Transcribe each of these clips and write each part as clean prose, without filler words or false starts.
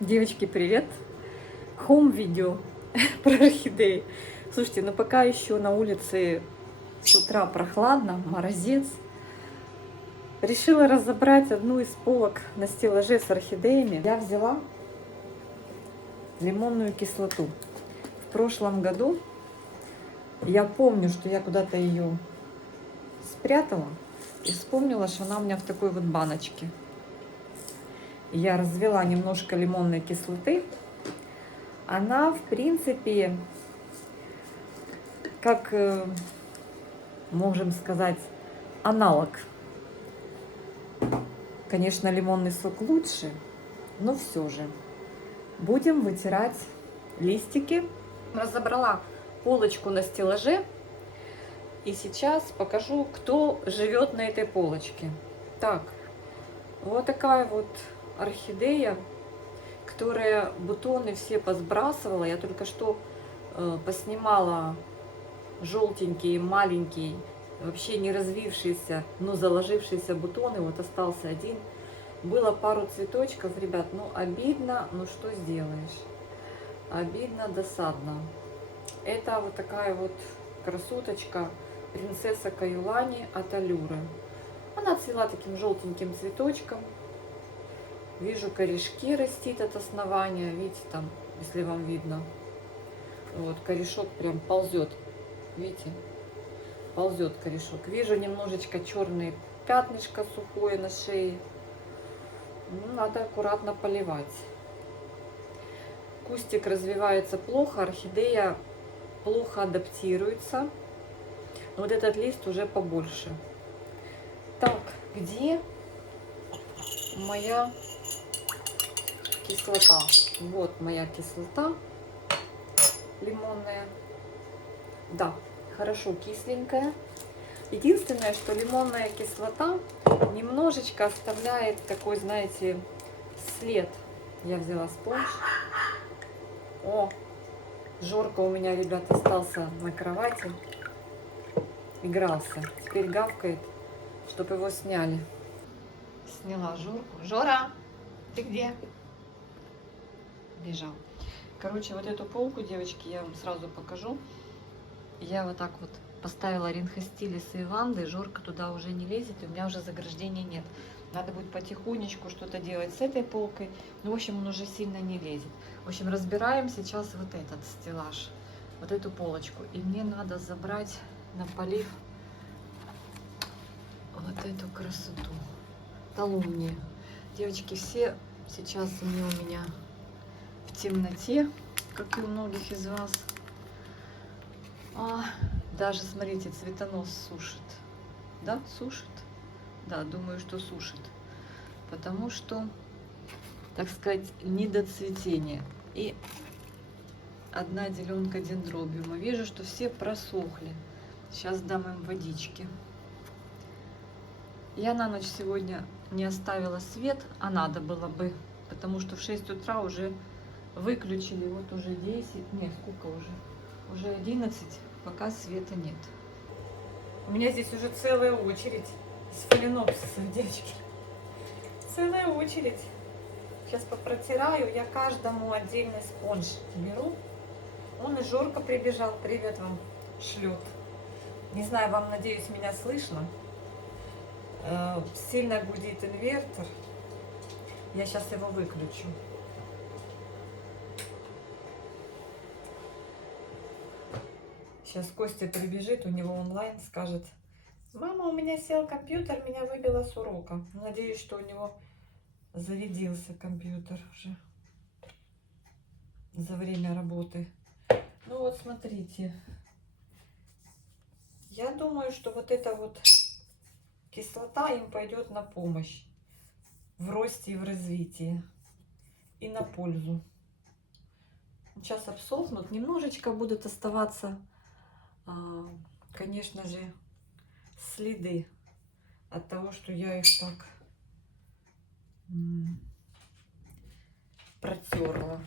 Девочки, привет! Хом-видео про орхидеи. Слушайте, ну пока еще на улице с утра прохладно, морозец, решила разобрать одну из полок на стеллаже с орхидеями. Я взяла лимонную кислоту. В прошлом году я помню, что я куда-то ее спрятала и вспомнила, что она у меня в такой вот баночке. Я развела немножко лимонной кислоты. Она, в принципе, как, можем сказать, аналог. Конечно, лимонный сок лучше, но все же. Будем вытирать листики. Разобрала полочку на стеллаже. И сейчас покажу, кто живет на этой полочке. Так, вот такая вот орхидея, которая бутоны все посбрасывала. Я только что поснимала желтенькие, маленькие, вообще не развившиеся, но заложившиеся бутоны. Вот остался один. Было пару цветочков, ребят, ну обидно, ну что сделаешь. Обидно, досадно. Это вот такая вот красоточка, принцесса Каюлани от Алюры. Она цвела таким желтеньким цветочком. Вижу, корешки растит от основания. Видите, там, если вам видно. Вот, корешок прям ползет. Видите? Ползет корешок. Вижу немножечко черные пятнышко сухое на шее. Ну, надо аккуратно поливать. Кустик развивается плохо, орхидея плохо адаптируется. Вот этот лист уже побольше. Так, где моя кислота? Вот моя кислота лимонная. Да, хорошо кисленькая. Единственное, что лимонная кислота немножечко оставляет такой, знаете, след. Я взяла спонж. О, Жорка у меня, ребят, остался на кровати. Игрался. Теперь гавкает, чтобы его сняли. Сняла Жорку. Жора, ты где? Бежал. Короче, вот эту полку, девочки, я вам сразу покажу. Я вот так вот поставила ринхостилис и ванды. Жорка туда уже не лезет, и у меня уже заграждения нет. Надо будет потихонечку что-то делать с этой полкой. Ну, в общем, он уже сильно не лезет. В общем, разбираем сейчас вот этот стеллаж, вот эту полочку. И мне надо забрать на полив вот эту красоту. Талумни. Девочки, все сейчас они у меня в темноте, как и у многих из вас. Даже, смотрите, цветонос сушит. Да, сушит? Да, думаю, что сушит. Потому что, так сказать, недоцветение. И одна деленка дендробиума. Вижу, что все просохли. Сейчас дам им водички. Я на ночь сегодня не оставила свет, а надо было бы. Потому что в 6 утра уже выключили. Вот уже 10. Нет, сколько уже? Уже 11, пока света нет. У меня здесь уже целая очередь с фаленопсисом, девочки. Целая очередь. Сейчас попротираю. Я каждому отдельный спонж беру. Он и Жорка прибежал. Привет вам шлет. Не знаю, вам, надеюсь, меня слышно. Сильно гудит инвертор. Я сейчас его выключу. Сейчас Костя прибежит, у него онлайн, скажет: мама, у меня сел компьютер, меня выбило с урока. Надеюсь, что у него зарядился компьютер уже за время работы. Ну вот, смотрите. Я думаю, что вот эта вот кислота им пойдет на помощь в росте и в развитии. И на пользу. Сейчас обсохнут, немножечко будут оставаться, конечно же, следы от того, что я их так протерла.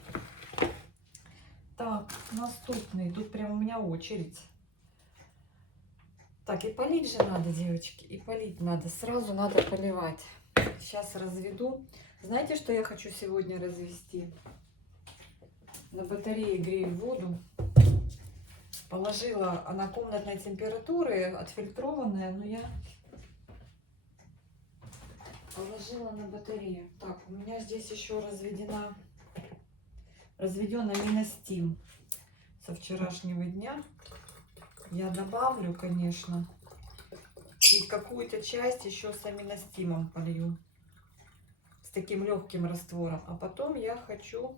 Так, наступный. Тут прям у меня очередь. Так, и полить же надо, девочки, и полить надо. Сразу надо поливать. Сейчас разведу. Знаете, что я хочу сегодня развести? На батарее грею воду. Положила, она комнатной температуры, отфильтрованная, но я положила на батарею. Так, у меня здесь еще разведена Миностим со вчерашнего дня. Я добавлю, конечно, и какую-то часть еще с аминостимом полью, с таким легким раствором. А потом я хочу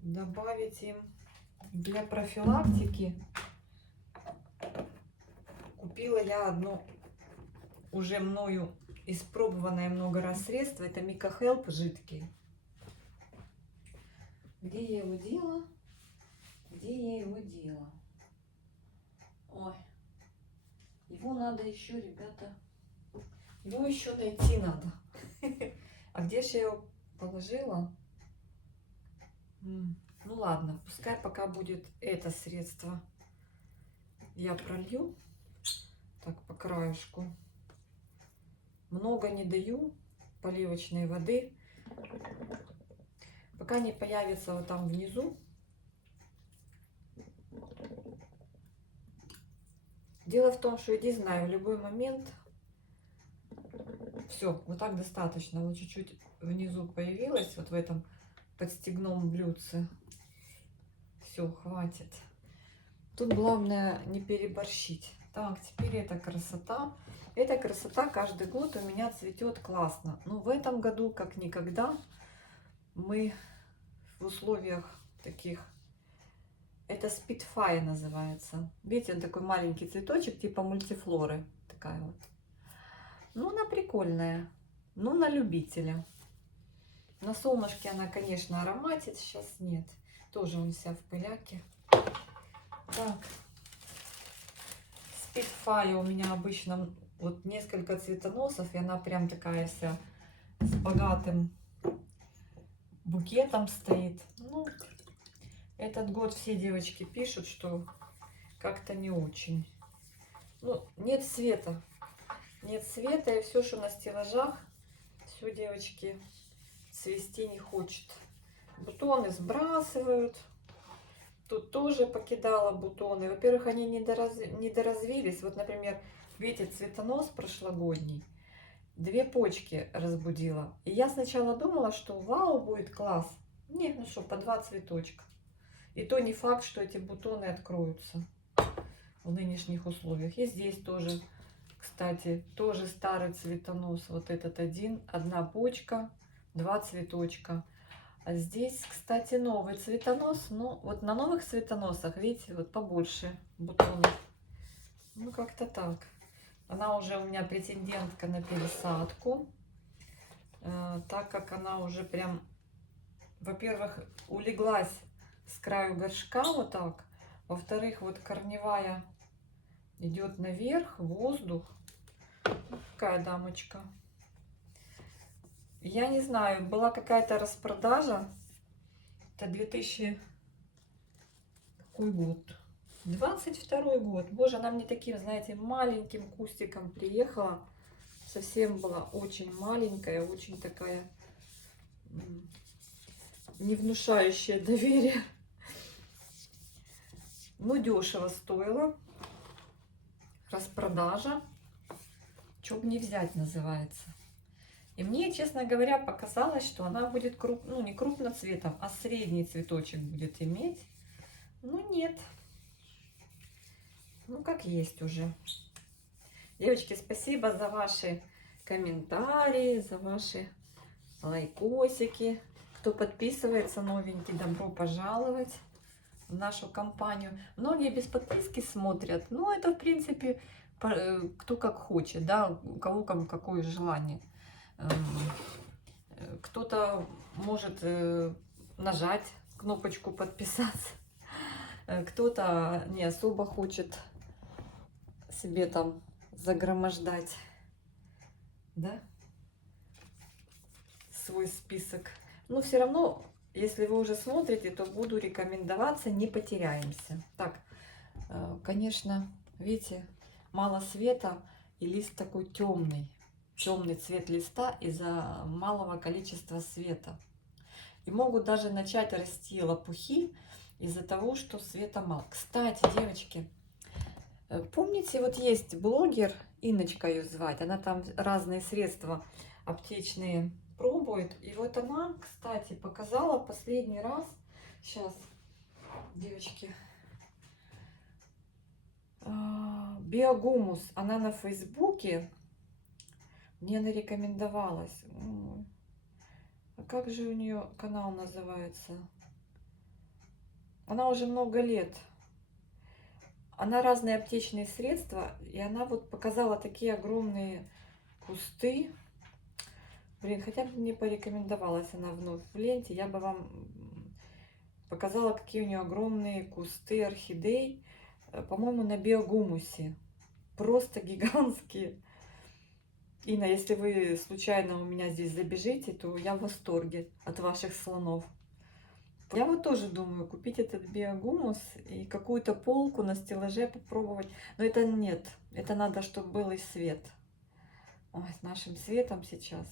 добавить им для профилактики. Купила я одно уже мною испробованное много раз средство. Это Микахелп жидкий. Где я его дела? Ой, его надо еще, ребята, его еще найти надо. А где же я его положила? Ну ладно, пускай пока будет это средство. Я пролью так по краешку. Много не даю поливочной воды, пока не появится вот там внизу. Дело в том, что иди знаю, в любой момент все, вот так достаточно. Вот чуть-чуть внизу появилось, вот в этом подстегном блюдце. Все, хватит. Тут главное не переборщить. Так, теперь эта красота. Эта красота каждый год у меня цветет классно. Но в этом году, как никогда, мы в условиях таких... Это Spitfire называется. Видите, он такой маленький цветочек, типа мультифлоры. Такая вот. Ну, она прикольная. Ну, на любителя. На солнышке она, конечно, ароматит. Сейчас нет. Тоже он вся в пыляке. Так. Spitfire у меня обычно вот несколько цветоносов. И она прям такая вся с богатым букетом стоит. Ну, этот год все девочки пишут, что как-то не очень. Ну, нет света. Нет света, и все, что на стеллажах, все, девочки, цвести не хочет. Бутоны сбрасывают. Тут тоже покидала бутоны. Во-первых, они не доразвились. Вот, например, видите, цветонос прошлогодний. 2 почки разбудила. И я сначала думала, что вау, будет класс. Нет, ну что, по 2 цветочка. И то не факт, что эти бутоны откроются в нынешних условиях. И здесь тоже, кстати, тоже старый цветонос. Вот этот одна почка, 2 цветочка. А здесь, кстати, новый цветонос. Но вот на новых цветоносах, видите, вот побольше бутонов. Ну, как-то так. Она уже у меня претендентка на пересадку. Так как она уже прям, во-первых, улеглась с краю горшка вот так. Во-вторых, вот корневая идет наверх, воздух. Такая дамочка. Я не знаю, была какая-то распродажа. Это 2000... Какой год? 22-й год. Боже, она мне таким, знаете, маленьким кустиком приехала. Совсем была очень маленькая, очень такая не внушающая доверие. Ну, дешево стоило. Распродажа. Чё бы не взять, называется. И мне, честно говоря, показалось, что она будет ну, не крупноцветом, а средний цветочек будет иметь. Ну, нет. Ну, как есть уже. Девочки, спасибо за ваши комментарии, за ваши лайкосики. Кто подписывается новенький, добро пожаловать в нашу компанию. Многие без подписки смотрят. Ну, это, в принципе, кто как хочет, да, у кого какое желание. Кто-то может нажать кнопочку подписаться. Кто-то не особо хочет себе там загромождать, да, свой список. Но все равно, если вы уже смотрите, то буду рекомендоваться, не потеряемся. Так, конечно, видите, мало света и лист такой темный. темный цвет листа из-за малого количества света. И могут даже начать расти лопухи из-за того, что света мало. Кстати, девочки, помните, вот есть блогер, Инночка ее звать, она там разные средства аптечные пробует. И вот она, кстати, показала последний раз, сейчас, девочки, биогумус, она на Фейсбуке мне нарекомендовалась. А как же у нее канал называется? Она уже много лет. Она разные аптечные средства, и она вот показала такие огромные кусты. Блин, хотя бы мне порекомендовалась она вновь в ленте, я бы вам показала, какие у нее огромные кусты орхидей, по-моему, на биогумусе. Просто гигантские. Инна, если вы случайно у меня здесь забежите, то я в восторге от ваших слонов. Я вот тоже думаю купить этот биогумус и какую-то полку на стеллаже попробовать. Но это нет, это надо, чтобы был и свет. Ой, с нашим светом сейчас.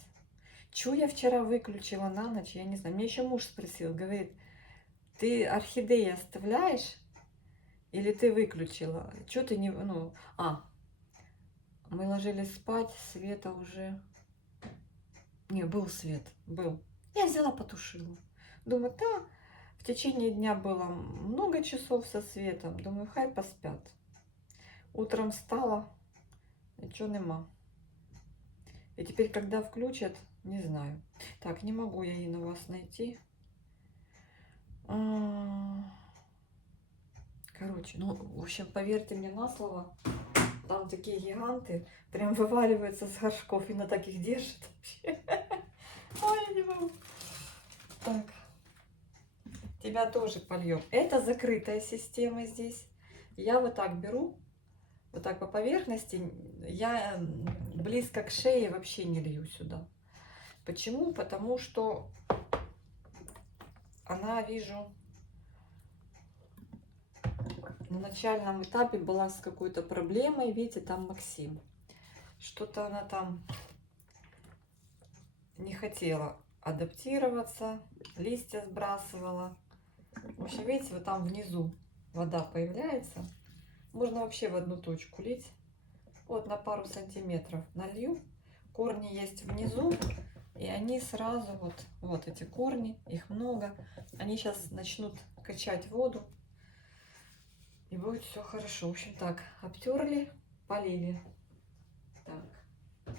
Чё я вчера выключила на ночь, я не знаю. Мне еще муж спросил, говорит, ты орхидеи оставляешь или ты выключила? Чё ты не... Ну, мы ложились спать, света уже... Не, был свет, был. Я взяла, потушила. Думаю, да, в течение дня было много часов со светом. Думаю, хай поспят. Утром встала, ничего нема. И теперь, когда включат, не знаю. Так, не могу я и на вас найти. Короче, ну, в общем, поверьте мне на слово, там такие гиганты прям вываливаются с горшков, и на таких держит вообще. Ой, я не могу. Так, тебя тоже польем. Это закрытая система здесь. Я вот так беру, вот так по поверхности. Я близко к шее вообще не лью сюда. Почему? Потому что она, вижу, на начальном этапе была с какой-то проблемой. Видите, там Максим. Что-то она там не хотела адаптироваться, листья сбрасывала. В общем, видите, вот там внизу вода появляется. Можно вообще в одну точку лить. Вот на пару сантиметров налью. Корни есть внизу. И они сразу, вот эти корни, их много. Они сейчас начнут качать воду. И будет все хорошо. В общем, так, обтерли, полили. Так.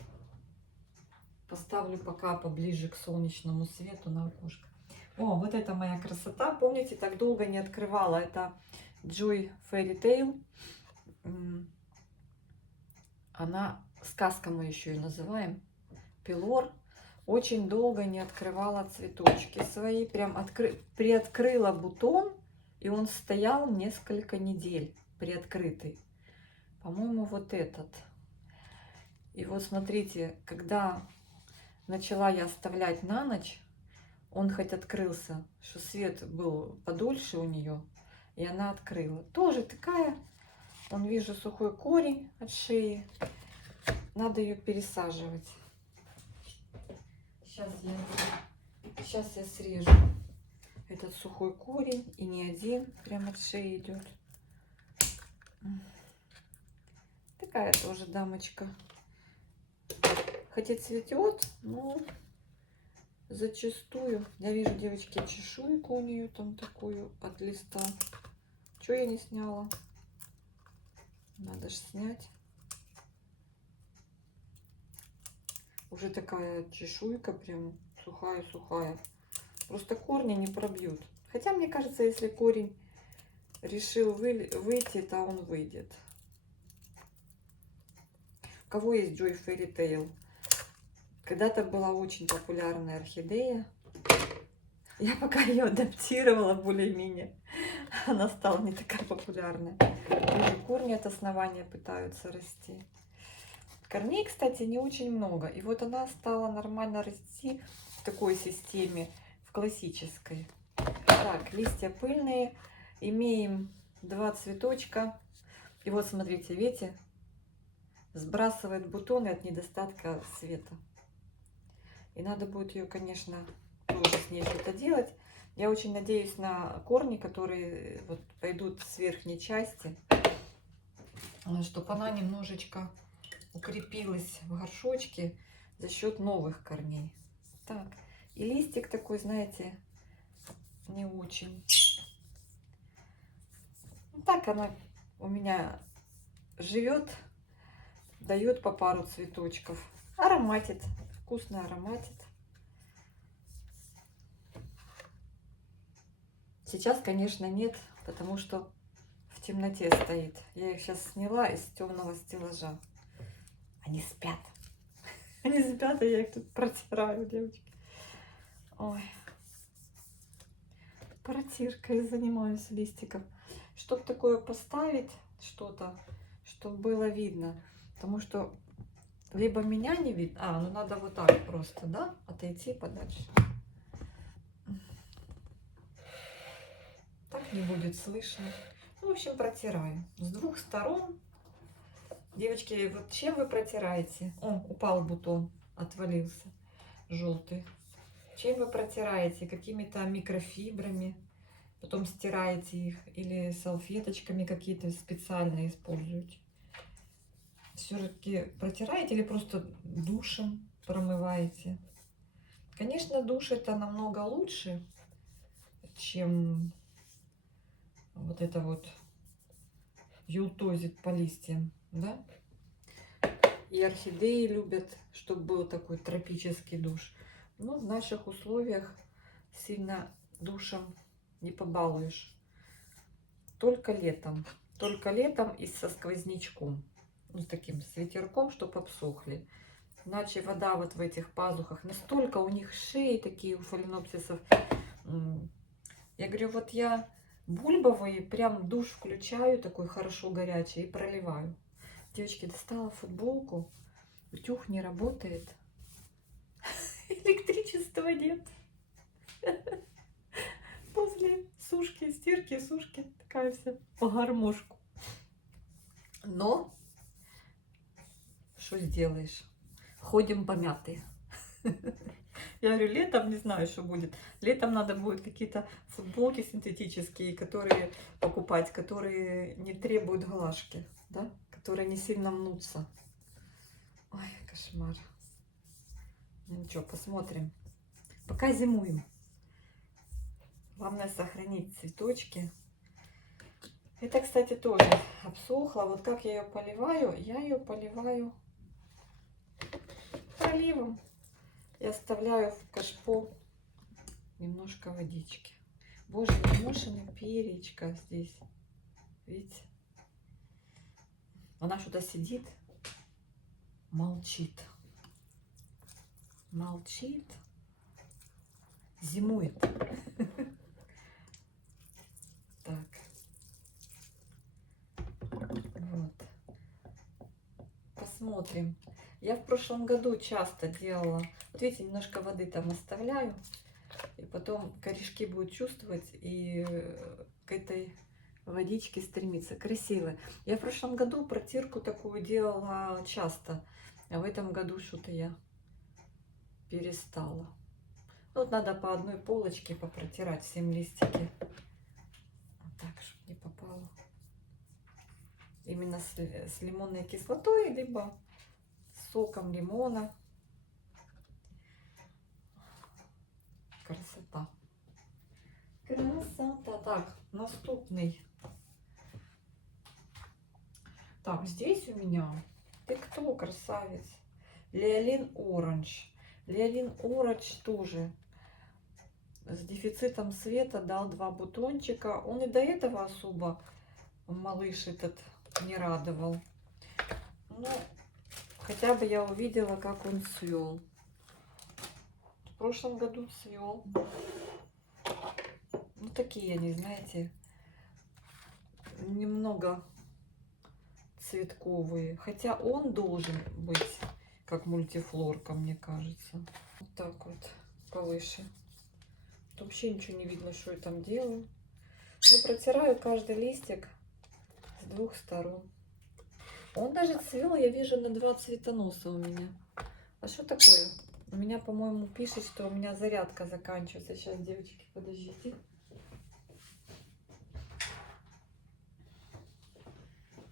Поставлю пока поближе к солнечному свету на окошко. О, вот это моя красота. Помните, так долго не открывала. Это Joy Fairy Tale. Она, сказка мы еще и называем. Пилор. Очень долго не открывала цветочки свои. Прям приоткрыла бутон. И он стоял несколько недель приоткрытый. По-моему, вот этот. И вот смотрите, когда начала я оставлять на ночь, он хоть открылся, что свет был подольше у нее, и она открыла. Тоже такая, он, вижу, сухой корень от шеи. Надо ее пересаживать. Сейчас я срежу этот сухой корень, и не один, прямо от шеи идет. Такая тоже дамочка. Хотя цветет, но зачастую. Я вижу, девочки, чешуйку у нее там такую от листа. Что я не сняла? Надо же снять. Уже такая чешуйка прям сухая-сухая. Просто корни не пробьют. Хотя, мне кажется, если корень решил выйти, то он выйдет. У кого есть Joy Fairy Tale? Когда-то была очень популярная орхидея. Я пока ее адаптировала более-менее. Она стала не такая популярная. Уже корни от основания пытаются расти. Корней, кстати, не очень много. И вот она стала нормально расти в такой системе, в классической. Так, листья пыльные. Имеем 2 цветочка. И вот смотрите, видите, сбрасывает бутоны от недостатка света. И надо будет ее, конечно, тоже с ней что-то делать. Я очень надеюсь на корни, которые вот пойдут с верхней части, чтобы она немножечко укрепилась в горшочке за счет новых корней. Так, и листик такой, знаете, не очень. Так она у меня живет, дает по пару цветочков. Ароматит, вкусно ароматит. Сейчас, конечно, нет, потому что в темноте стоит. Я их сейчас сняла из темного стеллажа. Они спят. Они спят, а я их тут протираю, девочки. Ой. Протиркой занимаюсь листиков. Чтобы такое поставить, что-то, чтобы было видно. Потому что либо меня не видно. Ну надо вот так просто, да? Отойти подальше. Так не будет слышно. Ну, в общем, протираю. С двух сторон. Девочки, вот чем вы протираете? О, упал бутон, отвалился, желтый. Чем вы протираете? Какими-то микрофибрами, потом стираете их, или салфеточками какие-то специально используете? Все-таки протираете или просто душем промываете? Конечно, душ это намного лучше, чем вот это вот юлтозит по листьям, да? И орхидеи любят, чтобы был такой тропический душ. Но в наших условиях сильно душем не побалуешь. Только летом. Только летом и со сквознячком. Ну, с таким с ветерком, чтобы обсохли. Иначе вода вот в этих пазухах. Настолько у них шеи такие у фаленопсисов. Я говорю, вот я бульбовый прям душ включаю, такой хорошо горячий, и проливаю. Девочки, достала футболку. Утюг не работает. Электричества нет. После сушки, стирки, сушки. Такая вся по гармошку. Но что сделаешь? Ходим помятые. Я говорю, летом не знаю, что будет. Летом надо будет какие-то футболки синтетические, которые покупать, которые не требуют глажки, да? Которые не сильно мнутся. Ой, кошмар. Ну ничего, посмотрим. Пока зимуем. Главное сохранить цветочки. Это, кстати, тоже обсохло. Вот как я ее поливаю? Я ее поливаю проливом. И оставляю в кашпо немножко водички. Боже, намешанный перечка здесь. Видите? Она что-то сидит, молчит. Молчит. Зимует. Так. Вот. Посмотрим. Я в прошлом году часто делала. Вот видите, немножко воды там оставляю. И потом корешки будут чувствовать и к этой водичке стремиться. Красиво. Я в прошлом году протирку такую делала часто. А в этом году что-то я перестала. Вот надо по одной полочке попротирать всем листики. Вот так, чтобы не попало. Именно с лимонной кислотой, либо с соком лимона. Красота. Красота. Так, наступный. Так, здесь у меня. Ты кто, красавец? Леолин Оранж. Леолин Оранж тоже с дефицитом света дал 2 бутончика. Он и до этого особо, малыш этот, не радовал. Но хотя бы я увидела, как он цвел. В прошлом году цвел. Ну, такие они, знаете, немного цветковые. Хотя он должен быть как мультифлорка, мне кажется. Вот так вот, повыше. Тут вообще ничего не видно, что я там делаю. Ну, протираю каждый листик с 2 сторон. Он даже цвел, я вижу, на 2 цветоноса у меня. А что такое? У меня, по-моему, пишет, что у меня зарядка заканчивается. Сейчас, девочки, подождите.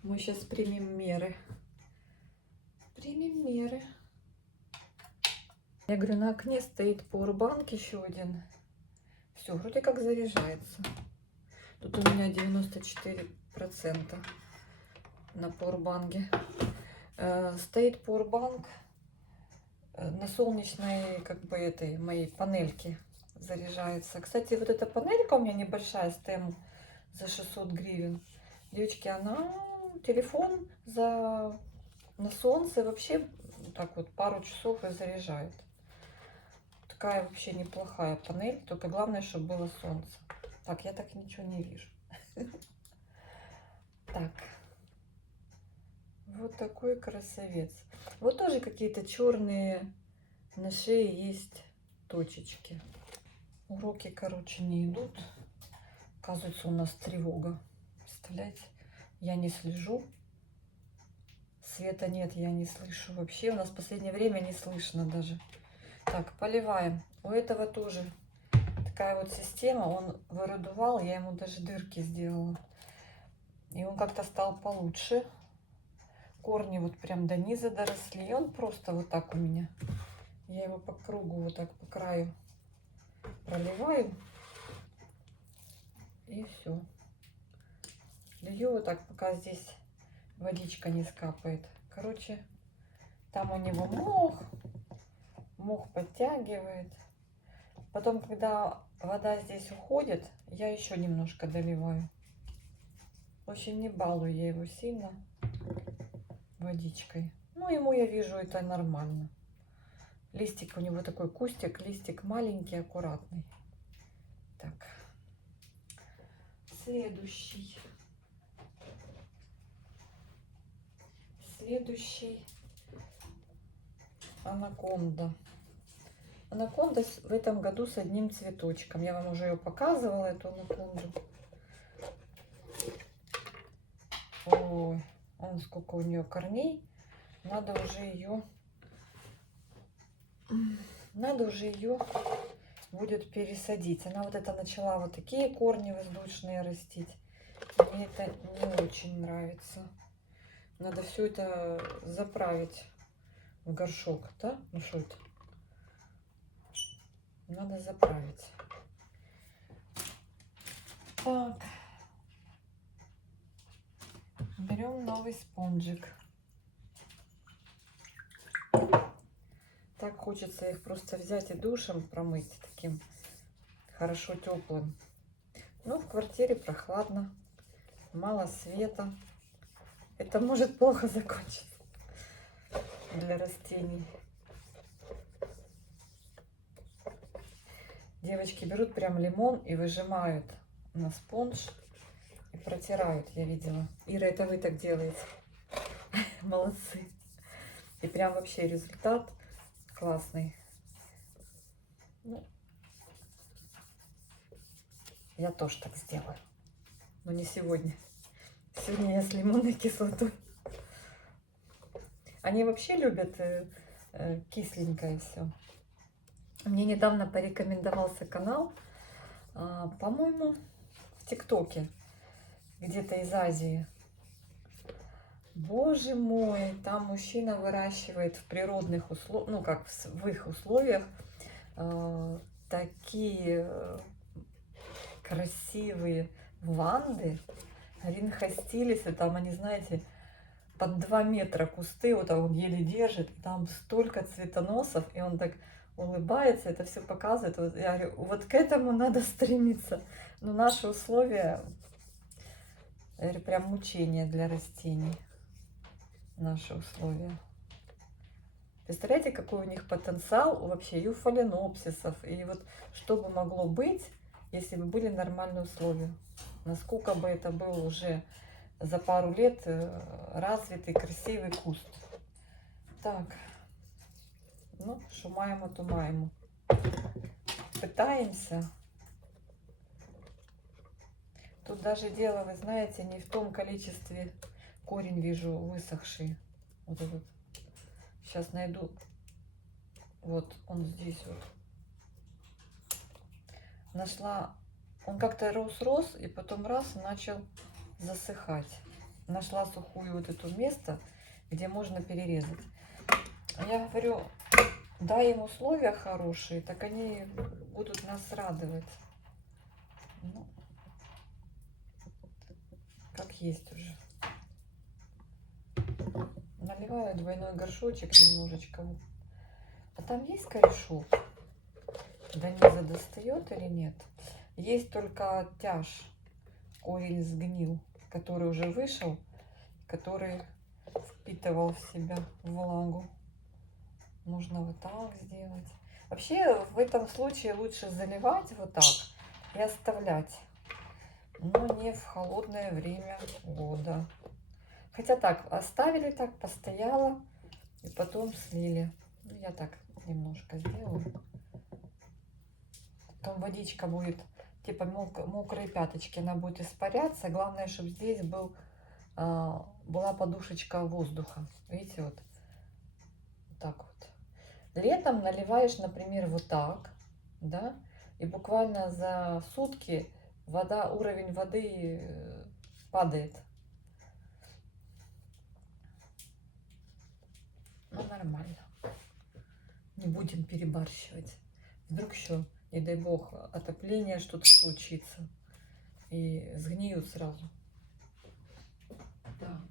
Мы сейчас примем меры. Примем меры. Я говорю, на окне стоит пауэрбанк еще один. Все, вроде как заряжается. Тут у меня 94% на пауэрбанке. Стоит пауэрбанк на солнечной, как бы, этой моей панельке заряжается. Кстати, вот эта панелька у меня небольшая, стем за 600 гривен. Девочки, она телефон на солнце вообще так вот пару часов и заряжает. Такая вообще неплохая панель, только главное, чтобы было солнце. Так, я так ничего не вижу. Так, вот такой красавец. Вот тоже какие-то черные на шее есть точечки. Уроки, короче, не идут. Оказывается, у нас тревога. Представляете? Я не слежу. Света нет, я не слышу. Вообще у нас в последнее время не слышно даже. Так, поливаем. У этого тоже такая вот система. Он вырудувал, я ему даже дырки сделала. И он как-то стал получше. Корни вот прям до низа доросли. И он просто вот так у меня. Я его по кругу, вот так по краю проливаю. И все. Лью вот так, пока здесь водичка не скапает. Короче, там у него мох подтягивает. Потом, когда вода здесь уходит, я еще немножко доливаю. В общем, не балую я его сильно водичкой. Ну, ему, я вижу, это нормально. Листик у него такой кустик, листик маленький, аккуратный. Так, следующий. Следующий анаконда. Анаконда в этом году с одним цветочком. Я вам уже ее показывала, эту анаконду. Ой, вон сколько у нее корней. Надо уже ее будет пересадить. Она вот это начала вот такие корни воздушные растить. Мне это не очень нравится. Надо все это заправить в горшок, да? Ну что это? Надо заправить. Так. Берем новый спонжик. Так хочется их просто взять и душем промыть таким хорошо теплым. Но в квартире прохладно, мало света. Это может плохо закончиться для растений. Девочки берут прям лимон и выжимают на спонж и протирают, я видела. Ира, это вы так делаете. Молодцы. И прям вообще результат классный. Ну, я тоже так сделаю. Но не сегодня. Сегодня я с лимонной кислотой. Они вообще любят кисленькое все. Мне недавно порекомендовался канал, по-моему, в ТикТоке, где-то из Азии. Боже мой, там мужчина выращивает в природных условиях, ну как в их условиях, такие красивые ванды, ринхостилисы, там они, знаете, под 2 метра кусты, вот он еле держит, и там столько цветоносов, и он так улыбается, это все показывает. Вот, я говорю, вот к этому надо стремиться. Но наши условия, я говорю, прям мучение для растений. Наши условия. Представляете, какой у них потенциал вообще юфаленопсисов. И вот что бы могло быть, если бы были нормальные условия. Насколько бы это был уже за пару лет развитый, красивый куст. Так. Ну, що маємо, то маємо. Пытаемся. Тут даже дело, вы знаете, не в том количестве корень вижу высохший. Вот этот. Сейчас найду. Вот он здесь вот. Нашла. Он как-то рос-рос и потом раз начал засыхать. Нашла сухую вот это место, где можно перерезать. Я говорю, дай им условия хорошие, так они будут нас радовать. Ну, как есть уже. Наливаю двойной горшочек немножечко. А там есть корешок? До низа достает или нет? Есть только тяж. Корень сгнил, который уже вышел, который впитывал в себя влагу. Можно вот так сделать. Вообще в этом случае лучше заливать вот так и оставлять, но не в холодное время года. Хотя так, оставили так, постояло и потом слили. Ну, я так немножко сделаю. Потом водичка будет, типа мокрые пяточки, она будет испаряться. Главное, чтобы здесь была подушечка воздуха. Видите, вот так вот. Летом наливаешь, например, вот так, да, и буквально за сутки уровень воды падает. Ну, нормально. Не будем перебарщивать. Вдруг еще, не дай бог, отопление что-то случится. И сгниют сразу. Так.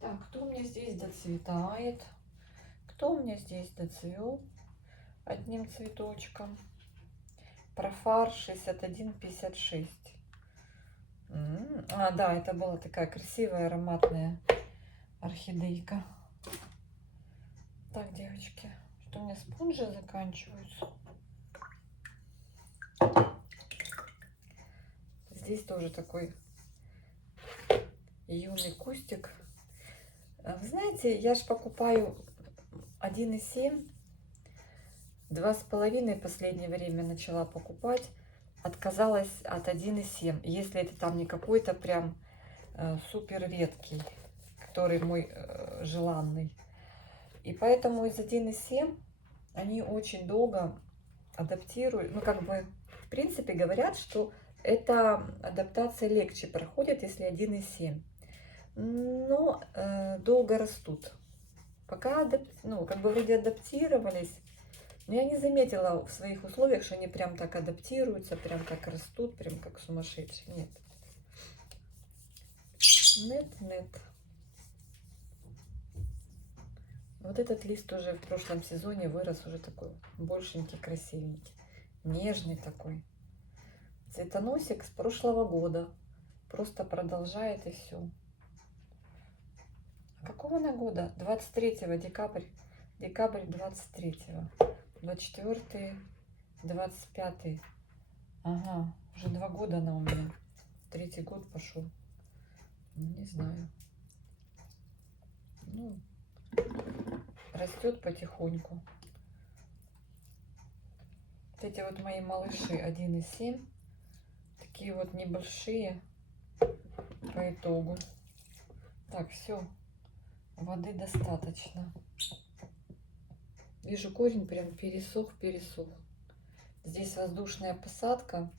Так, кто у меня здесь доцветает? Кто у меня здесь доцвел одним цветочком? Профар 6156. А, да, это была такая красивая ароматная орхидейка. Так, девочки, что у меня спонжи заканчиваются. Здесь тоже такой юный кустик. Вы знаете, я же покупаю 1,7, 2,5 последнее время начала покупать. Отказалась от 1,7, если это там не какой-то прям супер редкий, который мой желанный. И поэтому из 1,7 они очень долго адаптируют. Ну, как бы, в принципе, говорят, что эта адаптация легче проходит, если 1,7. Но долго растут. Пока, ну, как бы вроде адаптировались, но я не заметила в своих условиях, что они прям так адаптируются, прям так растут, прям как сумасшедшие. Нет. Нет. Вот этот лист уже в прошлом сезоне вырос уже такой большенький, красивенький, нежный такой. Цветоносик с прошлого года. Просто продолжает и все. Какого она года? 23 декабрь. Декабрь 23-го. 24-й, 25-й. Ага, уже 2 года она у меня. 3-й год пошел. Не знаю. Ну, растет потихоньку. Вот эти вот мои малыши 1,7. Такие вот небольшие по итогу. Так, все. Воды достаточно. Вижу, корень прям пересох. Здесь воздушная посадка.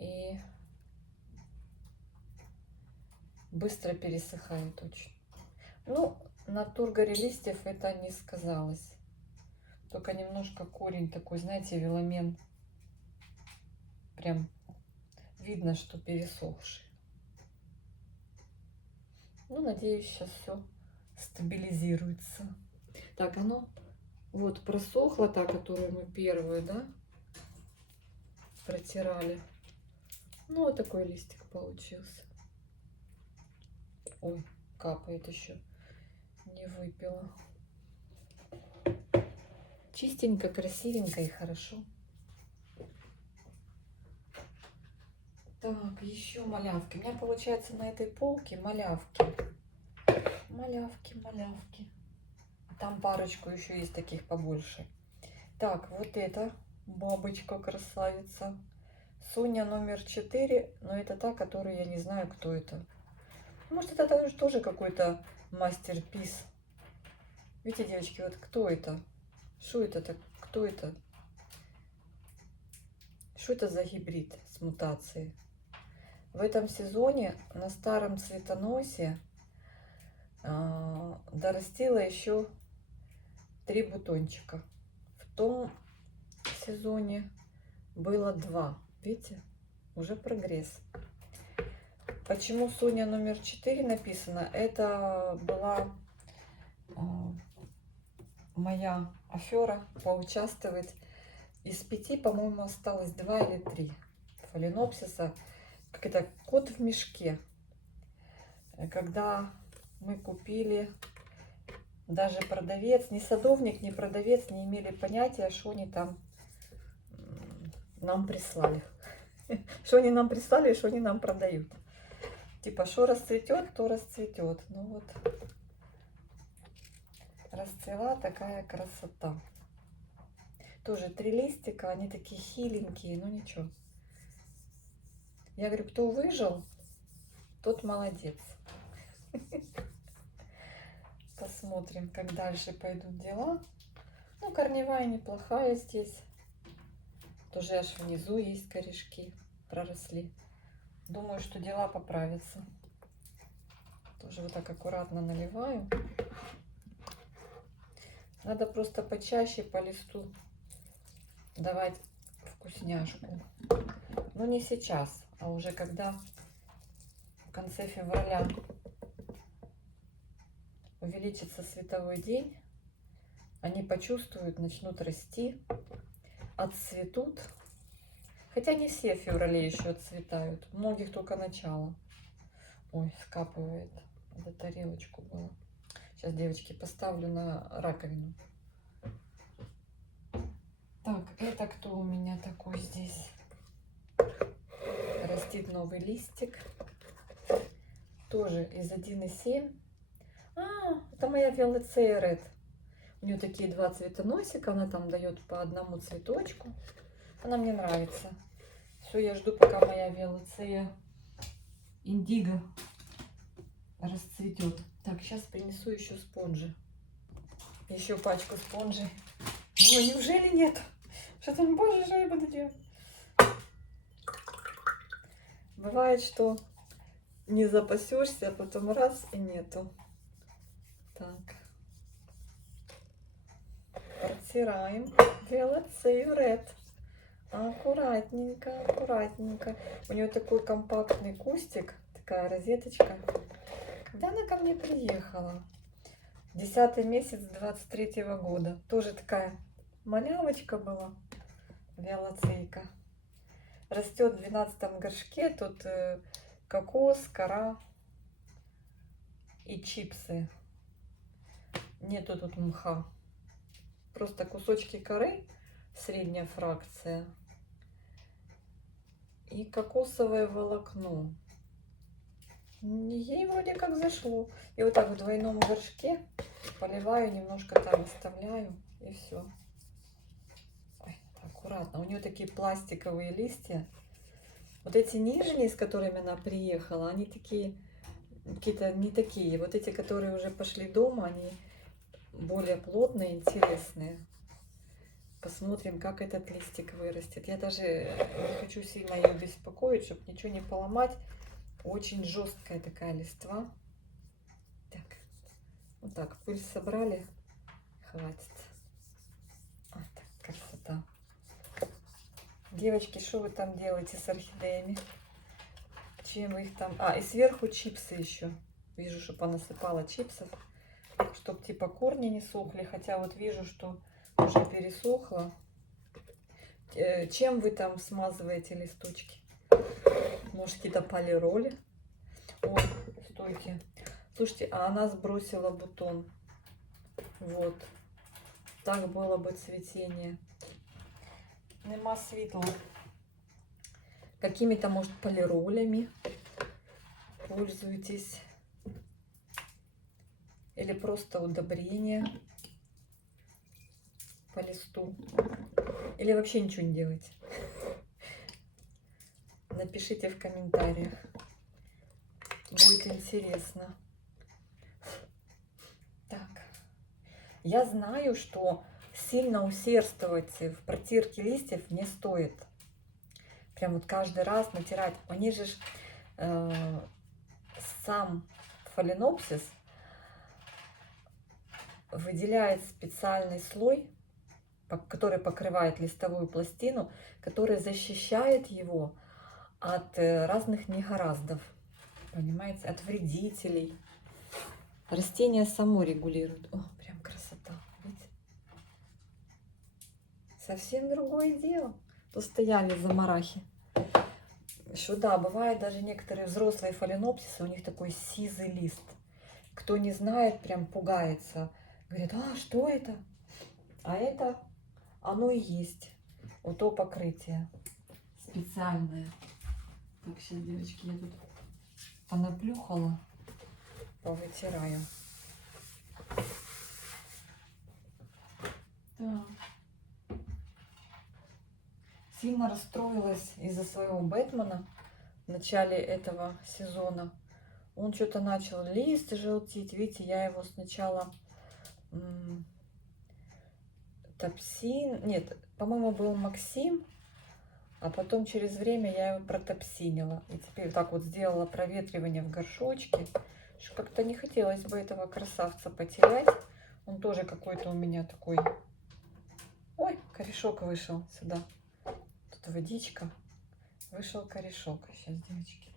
И быстро пересыхает очень. Ну, на тургоре листьев это не сказалось. Только немножко корень такой, знаете, веломен. Прям видно, что пересохший. Ну, надеюсь, сейчас все стабилизируется. Так, оно вот просохло, та, которую мы первую, да, протирали. Ну, вот такой листик получился. Ой, капает еще. Не выпила. Чистенько, красивенько и хорошо. Так, еще малявки. У меня получается на этой полке малявки. Малявки. Там парочку еще есть таких побольше. Так, вот это бабочка красавица. Соня номер 4, но это та, которую я не знаю, кто это. Может, это тоже какой-то мастер-пис. Видите, девочки, вот кто это? Что это так? Кто это? Что это за гибрид с мутацией? В этом сезоне на старом цветоносе дорастила еще 3 бутончика. В том сезоне было 2. Видите? Уже прогресс. Почему Соня номер 4 написано? Это была моя афера поучаствовать. Из 5, по-моему, осталось 2 или 3 фаленопсиса. Как это, кот в мешке. Когда мы купили, даже продавец, ни садовник, ни продавец не имели понятия, что они там нам прислали. Что они нам прислали и что они нам продают. Типа, что расцветет, то расцветет. Ну вот, расцвела такая красота. Тоже 3 листика, они такие хиленькие, ну ничего. Я говорю, кто выжил, тот молодец. Посмотрим, как дальше пойдут дела. Ну, корневая неплохая здесь. Тоже аж внизу есть корешки, проросли. Думаю, что дела поправятся. Тоже вот так аккуратно наливаю. Надо просто почаще по листу давать вкусняшку. Но не сейчас, а уже когда в конце февраля увеличится световой день, они почувствуют, начнут расти, отцветут. Хотя не все в феврале еще отцветают. У многих только начало. Ой, скапывает. Надо тарелочку было. Сейчас, девочки, поставлю на раковину. Так, это кто у меня такой здесь? Растит новый листик. Тоже из 1,7. Это моя Виолацея Ред. У нее такие 2 цветоносика. Она там дает по 1 цветочку. Она мне нравится. Все, я жду, пока моя Виолацея Индиго расцветет. Так, сейчас принесу еще спонжи. Еще пачку спонжей. Ой, неужели нет? Что там, боже, что я буду делать? Бывает, что не запасешься, а потом раз и нету. Так. Протираем Виолацею Ред. Аккуратненько, аккуратненько. У нее такой компактный кустик, такая розеточка. Когда она ко мне приехала? 10 месяц 23-го года. Тоже такая малявочка была, Виолацейка. Растет в 12 горшке. Тут кокос, кора и чипсы. Нету тут мха. Просто кусочки коры, средняя фракция. И кокосовое волокно. Ей вроде как зашло. И вот так в двойном горшке поливаю, немножко там оставляю, и все. Ой, аккуратно. У нее такие пластиковые листья. Вот эти нижние, с которыми она приехала, они такие, какие-то не такие. Вот эти, которые уже пошли дома, они более плотные, интересные. Посмотрим, как этот листик вырастет. Я даже не хочу сильно ее беспокоить, чтобы ничего не поломать. Очень жесткая такая листва. Так, вот так, пыль собрали. Хватит. Вот так, красота. Девочки, что вы там делаете с орхидеями? Чем вы их там... И сверху чипсы еще. Вижу, что понасыпала чипсов, чтобы типа корни не сохли. Хотя вот вижу, что уже пересохло. Чем вы там смазываете листочки? Может, какие-то полироли? Ой, стойте. Слушайте, а она сбросила бутон. Вот. Так было бы цветение. Нема світла. Какими-то, может, полиролями пользуйтесь. Или просто удобрение по листу. Или вообще ничего не делайте. Напишите в комментариях. будет интересно. Так. Я знаю, что сильно усердствовать в протирке листьев не стоит. Прям вот каждый раз натирать. Они же сам фаленопсис выделяет специальный слой, который покрывает листовую пластину, который защищает его от разных негораздов, понимаете, от вредителей. Растение само регулирует. О, прям красота. Видите? Совсем другое дело. Тут стояли замарахи. Еще да, бывает даже некоторые взрослые фаленопсисы, у них такой сизый лист. Кто не знает, прям пугается. Говорит, а что это? А это оно и есть. Вот то покрытие специальное. Так, сейчас, девочки, я тут понаплюхала, повытираю. Так. Сильно расстроилась из-за своего Бэтмена в начале этого сезона. Он что-то начал лист желтеть. Видите, я его сначала топсин... Нет, по-моему, был Максим. А потом через время я его протопсинила. И теперь так вот сделала проветривание в горшочке. Как-то не хотелось бы этого красавца потерять. Он тоже какой-то у меня такой... Ой, корешок вышел сюда. Тут водичка. Вышел корешок. Сейчас, девочки.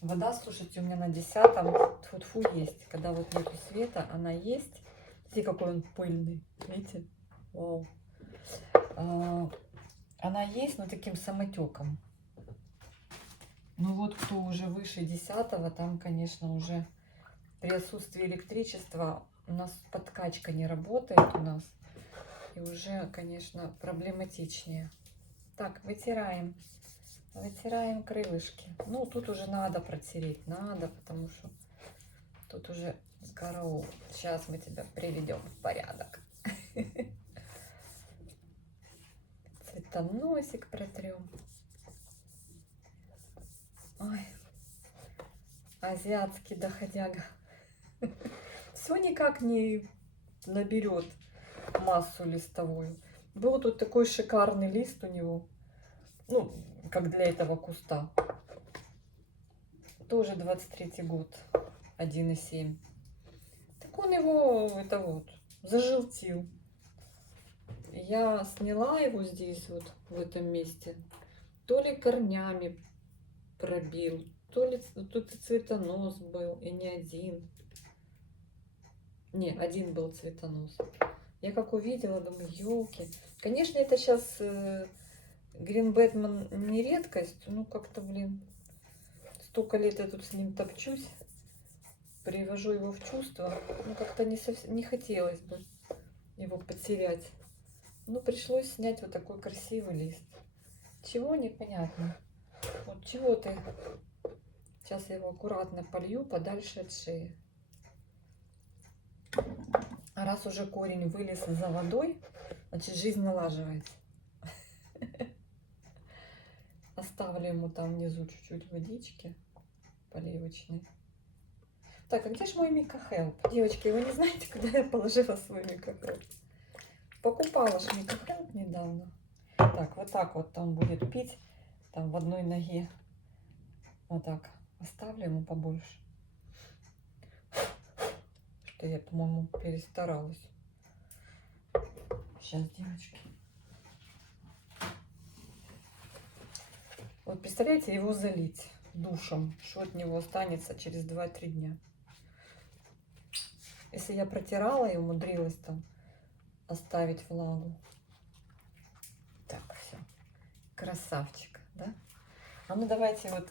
Вода, слушайте, у меня на 10-м тьфу-тьфу есть. Когда вот нету света, она есть. Смотрите, какой он пыльный. Видите? Вау. Она есть, но таким самотеком. Ну вот, кто уже выше 10-го, там, конечно, уже при отсутствии электричества у нас подкачка не работает у нас. И уже, конечно, проблематичнее. Так, вытираем. Вытираем крылышки. Ну, тут уже надо протереть. Надо, потому что тут уже караул. Сейчас мы тебя приведем в порядок. Цветоносик протрем. Ой, азиатский доходяга. Все никак не наберет массу листовую. Был тут такой шикарный лист у него. Ну, как для этого куста. Тоже 23-й год. 1,7. Так он его, это вот, зажелтил. Я сняла его здесь вот, в этом месте. То ли корнями пробил, то ли тут и цветонос был, и не один. Не, один был цветонос. Я как увидела, думаю, елки. Конечно, это сейчас Green Batman не редкость. Ну, как-то, блин, столько лет я тут с ним топчусь. Привожу его в чувство. Ну, как-то не хотелось бы его потерять. Ну, пришлось снять вот такой красивый лист. Чего, непонятно. Вот чего ты. Сейчас я его аккуратно полью подальше от шеи. А раз уже корень вылез за водой, значит, жизнь налаживается. Оставлю ему там внизу чуть-чуть водички поливочной. Так, а где же мой Микахелп? Девочки, вы не знаете, куда я положила свой Микахелп? Покупала же Микахелп недавно. Так, вот он будет пить. Там в одной ноге. Вот так. Оставлю ему побольше. Что я, по-моему, перестаралась. Сейчас, девочки. Вот представляете, его залить душем. Что от него останется через 2-3 дня. Если я протирала и умудрилась там оставить влагу. Так, все. Красавчик, да? А ну давайте вот.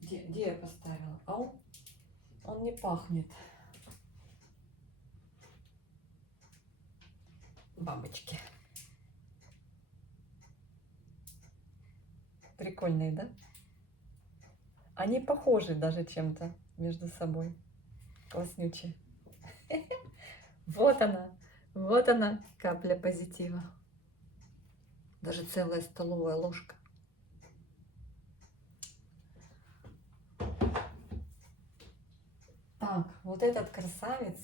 Где я поставила? А он не пахнет. Бабочки. Прикольные, да? Они похожи даже чем-то между собой. Класснючие. Вот она, капля позитива. Даже целая столовая ложка. Так, вот этот красавец,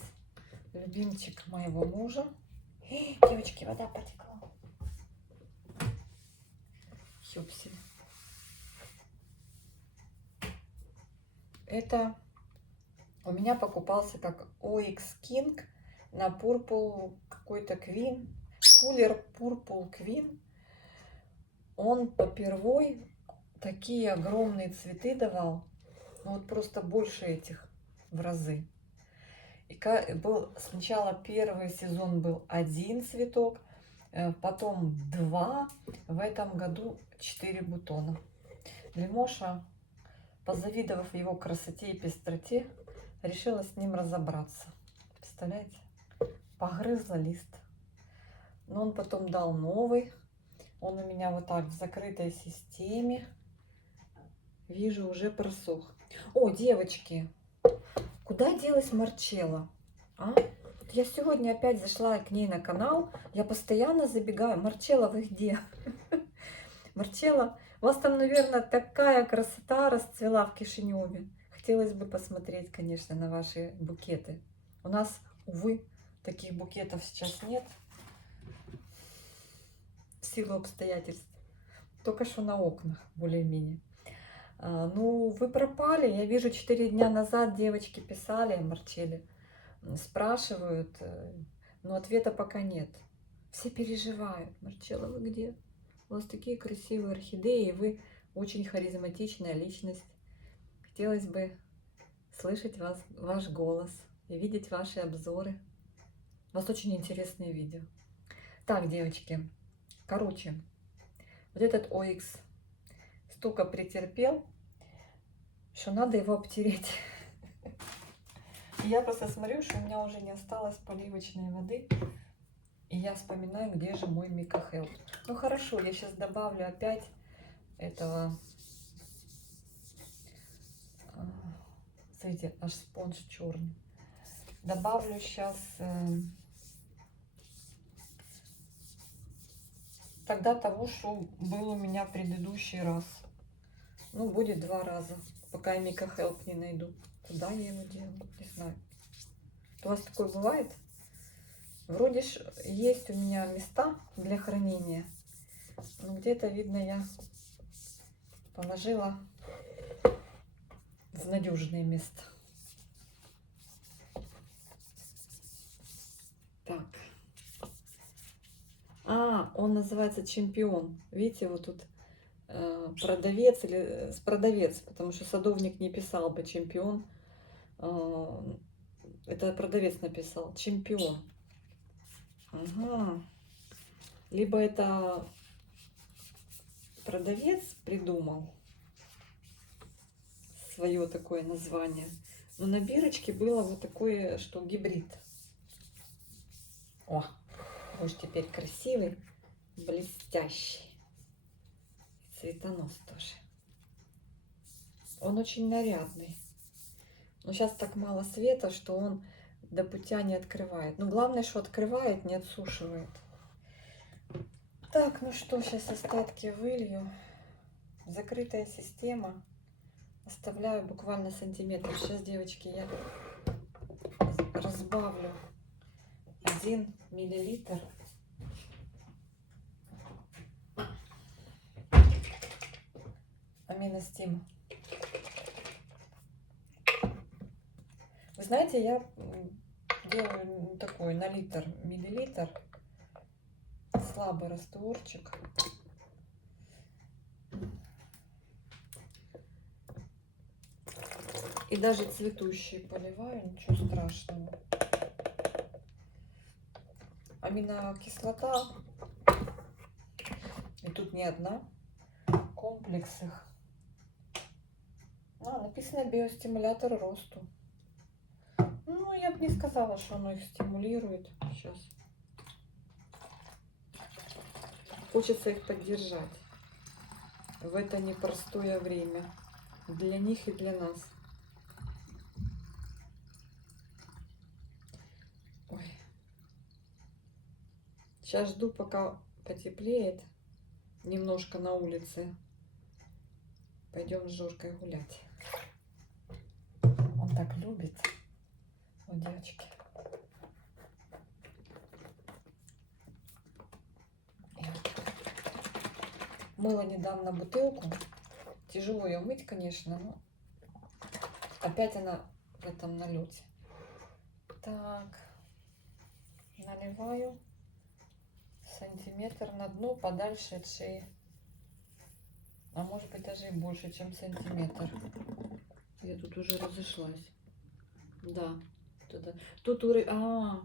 любимчик моего мужа. Девочки, вода потекла. Хюпсель. Это у меня покупался как OX King на Purple какой-то Queen. Fuller Purple Queen. Он попервой такие огромные цветы давал. Ну вот просто больше этих в разы. И был сначала первый сезон был 1 цветок, потом 2, в этом году 4 бутона. Лимоша, позавидовав его красоте и пестроте, решила с ним разобраться. Представляете? Погрызла лист. Но он потом дал новый. Он у меня вот так в закрытой системе. Вижу, уже просох. О, девочки, куда делась Марчелла? А? Я сегодня опять зашла к ней на канал. Я постоянно забегаю. Марчелла, вы где? Марчелла, у вас там, наверное, такая красота расцвела в Кишиневе. Хотелось бы посмотреть, конечно, на ваши букеты. У нас, увы, таких букетов сейчас нет. В силу обстоятельств. Только что на окнах, более-менее. Ну, вы пропали. Я вижу, 4 дня назад девочки писали Марчелле. Спрашивают, но ответа пока нет. Все переживают. Марчелла, вы где? У вас такие красивые орхидеи, вы очень харизматичная личность. Хотелось бы слышать ваш голос и видеть ваши обзоры. У вас очень интересные видео. Так, девочки, короче, вот этот OX столько претерпел, что надо его обтереть. Я просто смотрю, что у меня уже не осталось поливочной воды. И я вспоминаю, где же мой Mika Help. Ну хорошо, я сейчас добавлю опять этого. Смотрите, аж спонж черный. Добавлю сейчас тогда того, что был у меня в предыдущий раз. Ну, будет 2 раза, пока я Mika Help не найду. Туда я его делаю, не знаю. У вас такое бывает? Вроде ж есть у меня места для хранения, но где-то, видно, я положила в надежное место. Так. Он называется Чемпион. Видите, вот тут продавец или продавец, потому что садовник не писал бы Чемпион. Это продавец написал Чемпион. Ага. Либо это продавец придумал свое такое название. Но на бирочке было вот такое, что гибрид. О, уж теперь красивый, блестящий. Цветонос тоже. Он очень нарядный. Но сейчас так мало света, что он до путя не открывает. Но главное, что открывает, не отсушивает. Так, ну что, сейчас остатки вылью. Закрытая система. Оставляю буквально сантиметр. Сейчас, девочки, я разбавлю 1 миллилитр. Аминостим. Вы знаете, я делаю такой на миллилитр. Слабый растворчик. И даже цветущие поливаю, ничего страшного. Аминокислота. И тут не одна. Комплекс их. Написано биостимулятор росту. Ну, я бы не сказала, что оно их стимулирует. Сейчас. Хочется их поддержать в это непростое время. Для них и для нас. Ой. Сейчас жду, пока потеплеет. немножко на улице. Пойдем с Жоркой гулять. Он так любит. Вот, девочки. Мыла недавно бутылку. Тяжело ее мыть, конечно, но опять она в этом налете. Так, наливаю сантиметр на дно, подальше от шеи. А может быть даже и больше, чем сантиметр. Я тут уже разошлась. Да. Тут уровень...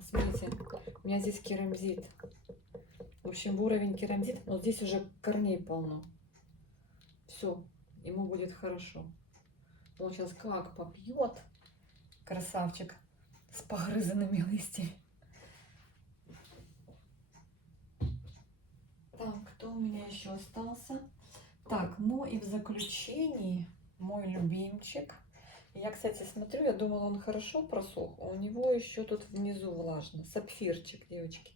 смотрите, у меня здесь керамзит. В общем, уровень керамзит, но здесь уже корней полно. Все, ему будет хорошо. Он сейчас как попьет. Красавчик. С погрызанными листьями. Так, кто у меня еще остался? Так, ну и в заключении мой любимчик. Я, кстати, смотрю, я думала, он хорошо просох, а у него еще тут внизу влажно. Сапфирчик, девочки.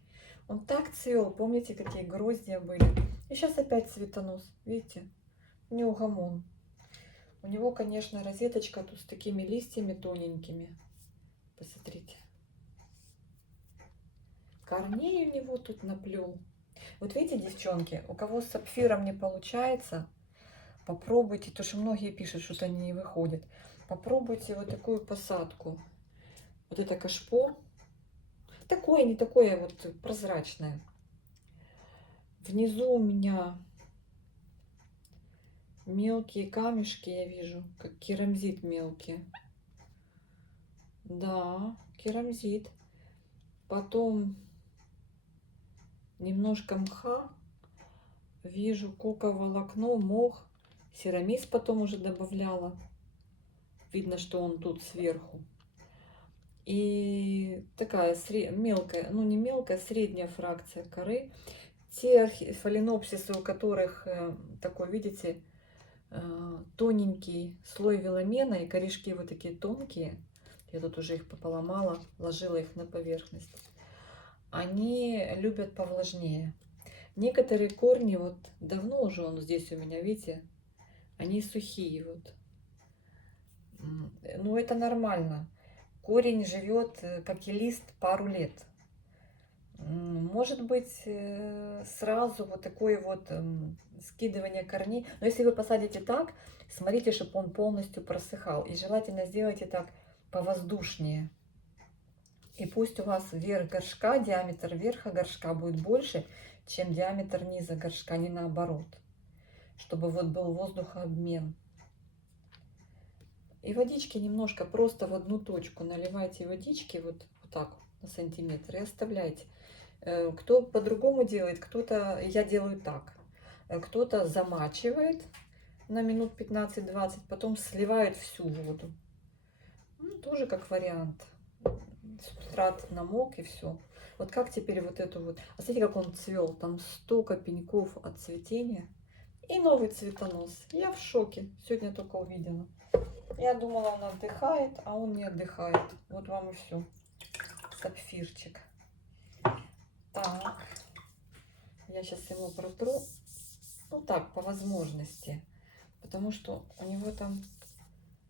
Он так цвел, помните, какие гроздья были? И сейчас опять цветонос, видите? Неугомон. У него, конечно, розеточка тут с такими листьями тоненькими. Посмотрите. Корней у него тут наплел. Вот видите, девчонки, у кого с сапфиром не получается, попробуйте, то что многие пишут, что-то не выходит. Попробуйте вот такую посадку. Вот это кашпо. Такое, не такое, вот прозрачное. Внизу у меня мелкие камешки, я вижу, как керамзит мелкие. Да, керамзит. Потом немножко мха. Вижу коковолокно, мох. Серамис потом уже добавляла. Видно, что он тут сверху. И такая мелкая, ну не мелкая, средняя фракция коры. Те фаленопсисы, у которых такой, видите, тоненький слой веломена и корешки вот такие тонкие, я тут уже их поломала, ложила их на поверхность, они любят повлажнее. Некоторые корни, вот давно уже он здесь у меня, видите, они сухие вот. Ну это нормально. Корень живет, как и лист, пару лет. Может быть, сразу вот такое вот скидывание корней. Но если вы посадите так, смотрите, чтобы он полностью просыхал. И желательно сделайте так повоздушнее. И пусть у вас верх горшка, диаметр верха горшка будет больше, чем диаметр низа горшка, не наоборот. Чтобы вот был воздухообмен. И водички немножко просто в одну точку наливайте водички вот так на сантиметр и оставляйте. Кто по-другому делает, кто-то, я делаю так, кто-то замачивает на минут 15-20, потом сливает всю воду. Ну, тоже как вариант. Субстрат намок и все. Вот как теперь вот эту вот, а смотрите, как он цвел, там 100 пеньков от цветения и новый цветонос. Я в шоке, сегодня только увидела. Я думала, он отдыхает, а он не отдыхает. Вот вам и все. Сапфирчик. Так, я сейчас его протру, ну так, по возможности, потому что у него там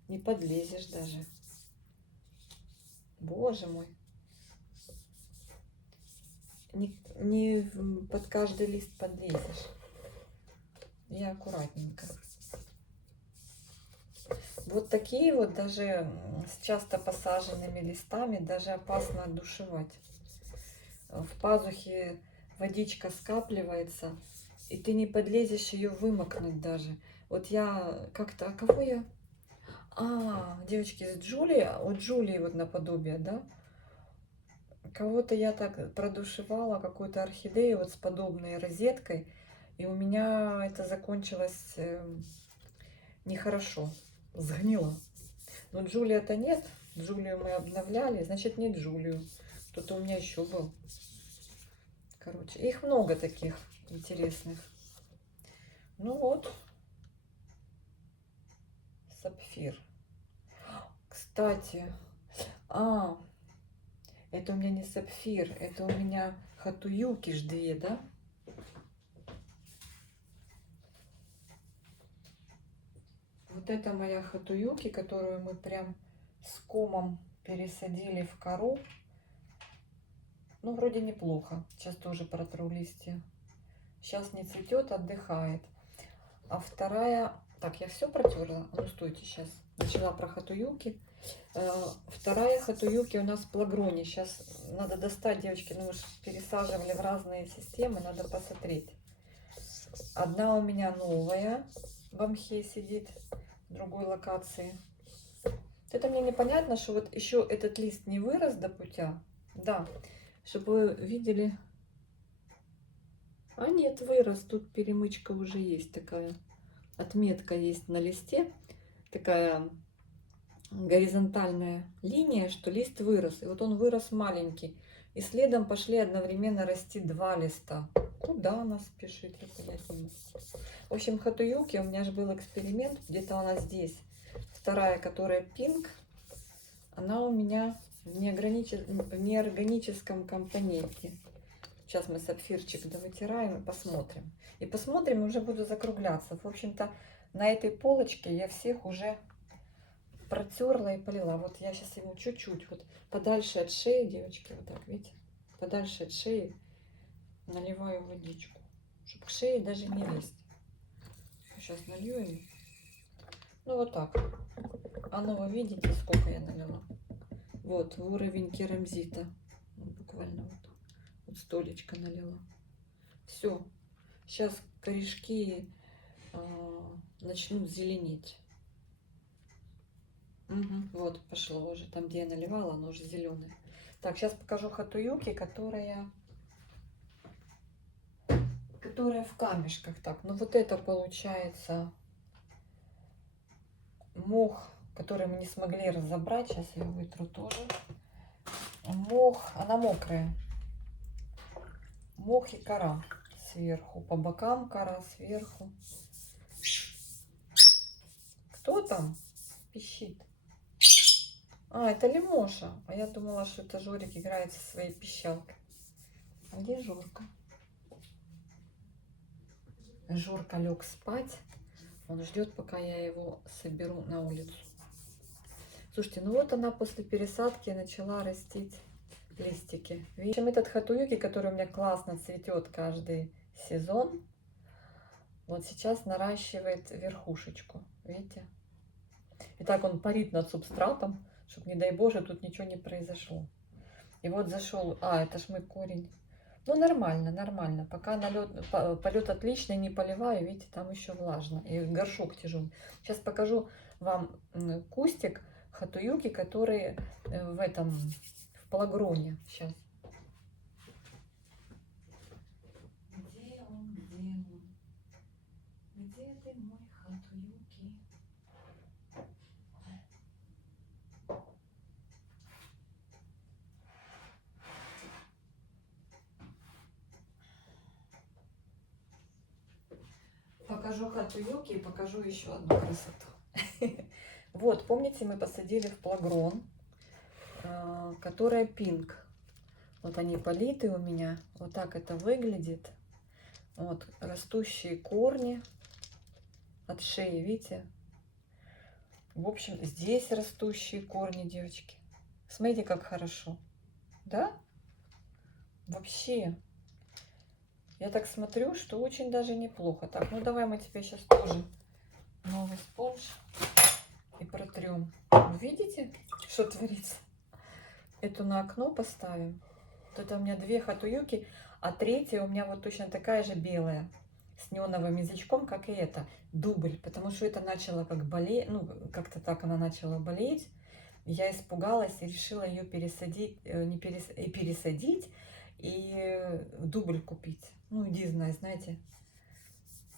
не подлезешь даже. Боже мой. Не под каждый лист подлезешь. Я аккуратненько. Вот такие вот даже с часто посаженными листами даже опасно отдушевать. В пазухе водичка скапливается, и ты не подлезешь ее вымокнуть даже. Вот я как-то, а кого я? Девочки, с Джулией, у Джулии вот наподобие, да? Кого-то я так продушевала, какую-то орхидею вот с подобной розеткой, и у меня это закончилось нехорошо, сгнило. Но Джулия-то нет, Джулию мы обновляли, значит не Джулию. Кто-то у меня еще был. Короче, их много таких интересных. Ну вот, сапфир. Кстати, это у меня не сапфир, это у меня хатуюки ж две, да? Вот это моя хатуюки, которую мы прям с комом пересадили в кору. Ну, вроде неплохо. Сейчас тоже протру листья. Сейчас не цветет, отдыхает. А вторая... Так, я все протерла? Ну, стойте, сейчас. Начала про хатуюки. Вторая хатуюки у нас в плагроне. Сейчас надо достать, девочки. Ну, мы же пересаживали в разные системы. Надо посмотреть. Одна у меня новая в мхе сидит. В другой локации. Это мне непонятно, что вот еще этот лист не вырос до путя. Да. Чтобы вы видели... А нет, вырос. Тут перемычка уже есть такая. Отметка есть на листе. Такая горизонтальная линия, что лист вырос. И вот он вырос маленький. И следом пошли одновременно расти два листа. Куда она спешит? В общем, хатуюки, у меня же был эксперимент. Где-то она здесь. Вторая, которая пинк, она у меня в неорганическом компоненте. Сейчас мы сапфирчик довытираем и посмотрим. И посмотрим, уже буду закругляться. В общем-то, на этой полочке я всех уже протерла и полила. Вот я сейчас ему чуть-чуть, вот подальше от шеи, девочки, вот так, видите? Подальше от шеи наливаю водичку, чтобы к шее даже не лезть. Сейчас налью ему. Ну вот так. А ну вы видите, сколько я налила? Вот, в уровень керамзита. Буквально вот столечко налила. Все. Сейчас корешки начнут зеленеть. Угу, вот, пошло уже. Там, где я наливала, оно уже зеленое. Так, сейчас покажу хатуюки, которая в камешках. Так, ну вот это получается мох, который мы не смогли разобрать. Сейчас я вытру тоже. Мох, она мокрая. Мох и кора сверху. По бокам кора, сверху. Кто там пищит? А, это Лимоша. А я думала, что это Жорик играет со своей пищалкой. А где Жорка? Жорка лег спать. Он ждет, пока я его соберу на улицу. Слушайте, ну вот она после пересадки начала растить листики. Видите, этот хатуюки, который у меня классно цветет каждый сезон, вот сейчас наращивает верхушечку. Видите? И так он парит над субстратом, чтобы, не дай боже, тут ничего не произошло. И вот зашел... А, это ж мой корень. Ну, нормально, нормально. Пока полет отличный, не поливаю. Видите, там еще влажно. И горшок тяжелый. Сейчас покажу вам кустик хатуюки, который в плагроне. Сейчас. Где он? Где он? Где ты, мой хатуюки? Покажу хатуюки и покажу еще одну красоту. Вот, помните, мы посадили в плагрон, которая пинк. Вот они политы у меня. Вот так это выглядит. Вот растущие корни от шеи, видите? В общем, здесь растущие корни, девочки. Смотрите, как хорошо. Да? Вообще. Я так смотрю, что очень даже неплохо. Так, ну давай мы тебе сейчас тоже новый спонж и протрем. Видите, что творится? Эту на окно поставим. Вот это у меня две хатуюки, а третья у меня вот точно такая же белая, с неоновым язычком, как и эта. Дубль, потому что это начало как болеть, ну, как-то так она начала болеть. Я испугалась и решила ее пересадить, пересадить и дубль купить. Ну, иди знай, знаете.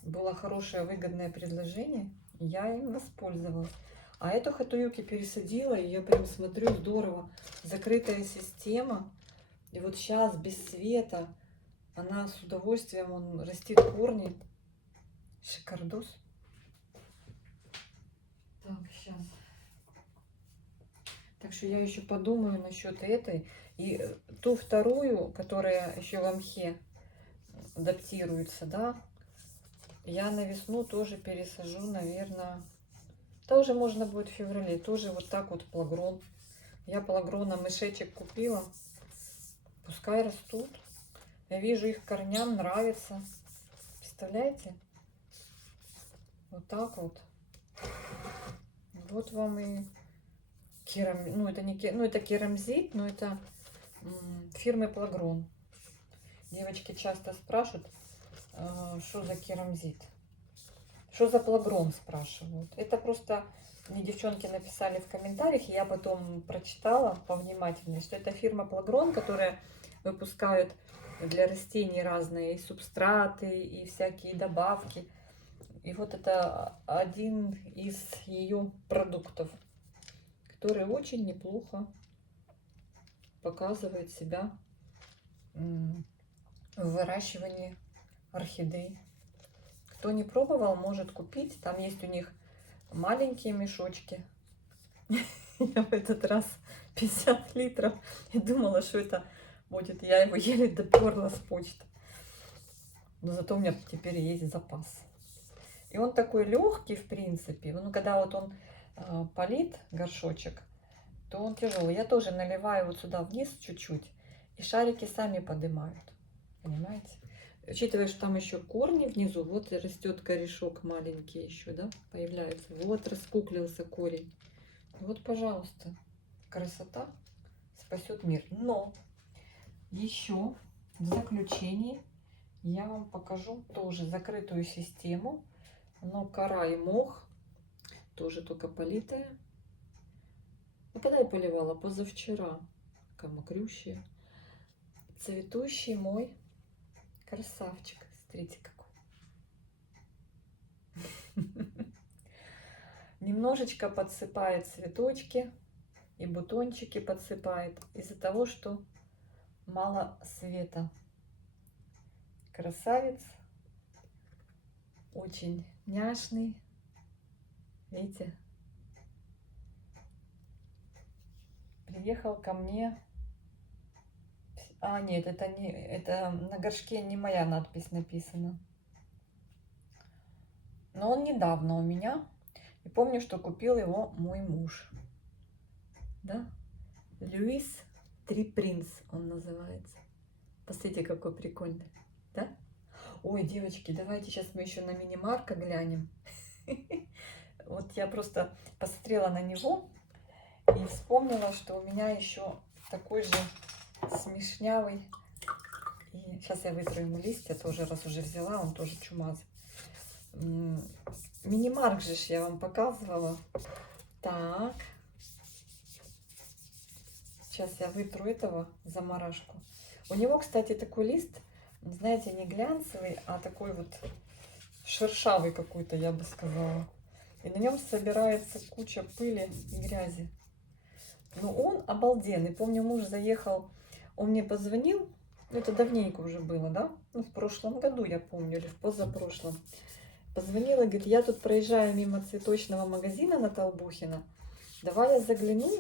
Было хорошее, выгодное предложение, я им воспользовалась. А эту хатуюки пересадила, и я прям смотрю, здорово. Закрытая система. И вот сейчас без света она с удовольствием, он растит корни. Шикардос. Так, сейчас. Так что я еще подумаю насчет этой. И ту вторую, которая еще в мхе адаптируется, да, я на весну тоже пересажу, наверное, Тоже можно будет в феврале. Тоже вот так вот плагрон. Я плагрона мышечек купила. Пускай растут. Я вижу, их корням нравится. Представляете? Вот так вот. Вот вам и керам... ну, это не ну, это керамзит, но это фирмы Плагрон. Девочки часто спрашивают, что за керамзит. Что за Плагрон, спрашивают. Это просто мне девчонки написали в комментариях, и я потом прочитала повнимательнее, что это фирма Плагрон, которая выпускают для растений разные и субстраты, и всякие добавки. И вот это один из ее продуктов, который очень неплохо показывает себя в выращивании орхидей. Кто не пробовал, может купить. Там есть у них маленькие мешочки. Я в этот раз 50 литров и думала, что это будет. Я его еле доперла с почты. Но зато у меня теперь есть запас. И он такой легкий, в принципе. Ну, когда вот он полит горшочек, то он тяжелый. Я тоже наливаю вот сюда вниз чуть-чуть, и шарики сами поднимают. Понимаете? Учитывая, что там еще корни внизу, вот растет корешок маленький еще, да, появляется. Вот раскуклился корень. Вот, пожалуйста, красота спасет мир. Но еще в заключении я вам покажу тоже закрытую систему. Но кора и мох тоже только политая. Ну, когда я поливала? Позавчера. Такая мокрющая. Цветущий мой красавчик. Смотрите, какой. Немножечко подсыпает цветочки и бутончики подсыпает из-за того, что мало света. Красавец. Очень няшный. Видите? Приехал ко мне. А, нет, это не, это на горшке не моя надпись написана. Но он недавно у меня. И помню, что купил его мой муж. Да? Льюис Три Принц он называется. Посмотрите, какой прикольный. Да? Ой, девочки, давайте сейчас мы еще на мини-марка глянем. Вот я просто посмотрела на него и вспомнила, что у меня еще такой же смешнявый. И сейчас я вытру ему листья тоже, раз уже взяла, он тоже чумазый. Мини-марк же я вам показывала. Так. Сейчас я вытру этого заморашку. У него, кстати, такой лист, знаете, не глянцевый, а такой вот шершавый какой-то, я бы сказала. И на нем собирается куча пыли и грязи. Но он обалденный. Помню, муж заехал, он мне позвонил, это давненько уже было, да? Ну, в прошлом году, я помню, или в позапрошлом. Позвонил и говорит, я тут проезжаю мимо цветочного магазина на Толбухина. Давай я загляну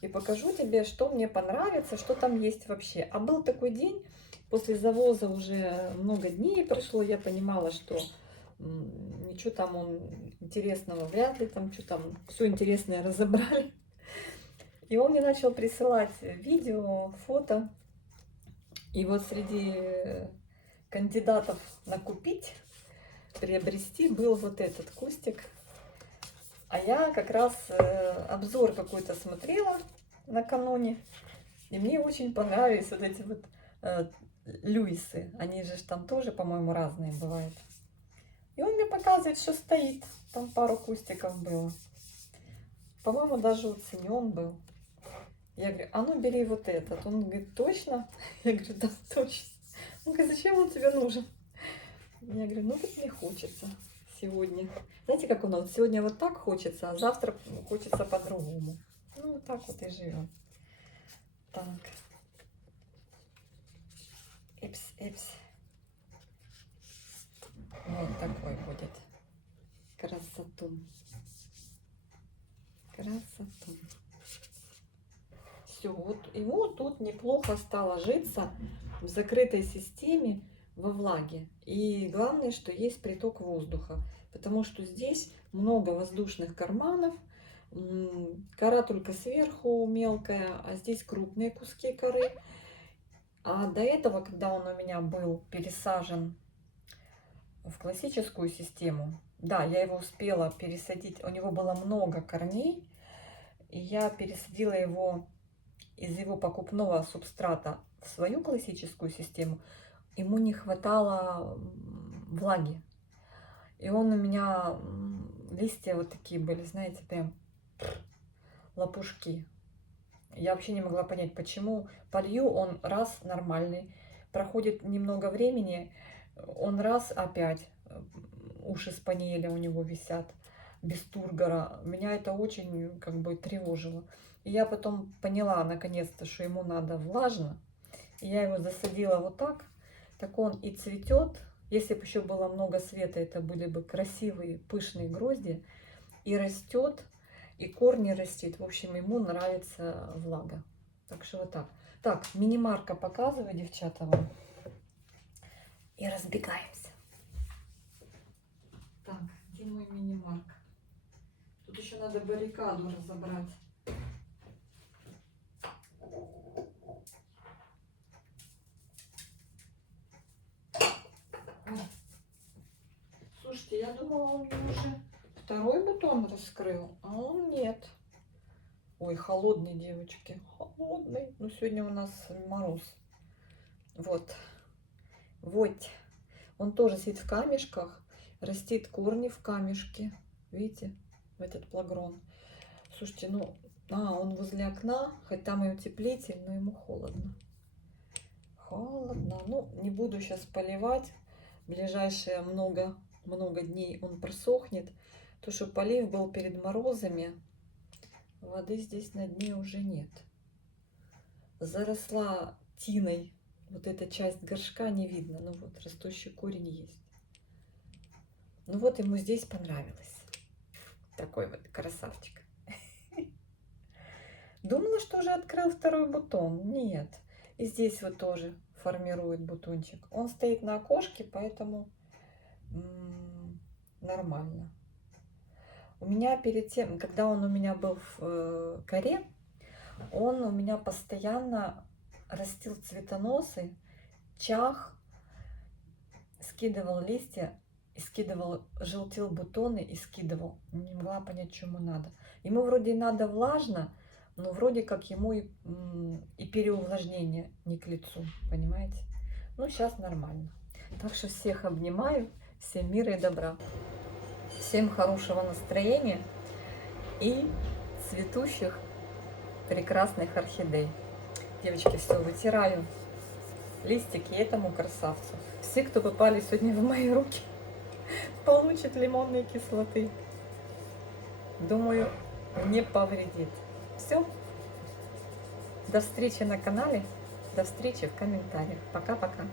и покажу тебе, что мне понравится, что там есть вообще. А был такой день, после завоза уже много дней прошло, я понимала, что ничего там интересного вряд ли, там что там, все интересное разобрали. И он мне начал присылать видео, фото. И вот среди кандидатов на купить, приобрести был вот этот кустик. А я как раз обзор какой-то смотрела накануне. И мне очень понравились вот эти вот Льюисы. Они же там тоже, по-моему, разные бывают. И он мне показывает, что стоит. Там пару кустиков было. По-моему, даже уценен был. Я говорю, а ну бери вот этот. Он говорит, точно? Я говорю, да, точно. Он говорит, зачем он тебе нужен? Я говорю, ну вот мне хочется сегодня. Знаете, как он? Сегодня вот так хочется, а завтра хочется по-другому. Ну, вот так вот и живем. Так. Эпс, эпс. Вот такой будет. Красоту. Красоту. Все, вот ему тут неплохо стало житься в закрытой системе во влаге. И главное, что есть приток воздуха. потому что здесь много воздушных карманов. Кора только сверху мелкая, а здесь крупные куски коры. А до этого, когда он у меня был пересажен в классическую систему, да, я его успела пересадить, у него было много корней, и я пересадила его из его покупного субстрата в свою классическую систему. Ему не хватало влаги. И он у меня, листья вот такие были, знаете, прям лопушки. Я вообще не могла понять, почему. Полью, он раз нормальный, проходит немного времени, он раз опять, уши спаниеля у него висят, без тургора. Меня это очень как бы тревожило. И я потом поняла наконец-то, что ему надо влажно. И я его засадила вот так. Так он и цветет. Если бы еще было много света, это были бы красивые пышные грозди. И растет, и корни растит. В общем, ему нравится влага. Так что вот так. Так, мини-марка показываю, девчата, вам. И разбегаемся. Так, где мой мини-марк? Тут еще надо баррикаду разобрать. Ой. Слушайте, я думала, он мне уже второй бутон раскрыл, а он нет. Ой, холодный, девочки, холодный. Ну, сегодня у нас мороз. Вот. Вот. Он тоже сидит в камешках, растит корни в камешке. Видите, в этот плагрон. Слушайте, ну, он возле окна, хоть там и утеплитель, но ему холодно. Холодно. Ну, не буду сейчас поливать. Ближайшие много дней он просохнет. То, что полив был перед морозами, воды здесь на дне уже нет. Заросла тиной. Вот эта часть горшка не видно. Ну вот, растущий корень есть. Ну вот, ему здесь понравилось. Такой вот красавчик. Думала, что уже открыл второй бутон. Нет. И здесь вот тоже формирует бутончик. Он стоит на окошке, поэтому нормально. У меня перед тем, когда он у меня был в коре, он у меня постоянно растил цветоносы, чах, скидывал листья, и скидывал, желтил бутоны и скидывал. Не могла понять, чему надо. Ему вроде надо влажно, но вроде как ему и переувлажнение не к лицу, понимаете? Ну, сейчас нормально. Так что всех обнимаю, всем мира и добра. Всем хорошего настроения и цветущих прекрасных орхидей. Девочки, все, вытираю листики этому красавцу. Все, кто попали сегодня в мои руки, получат лимонной кислоты. Думаю, не повредит. Все. До встречи на канале. До встречи в комментариях. Пока-пока.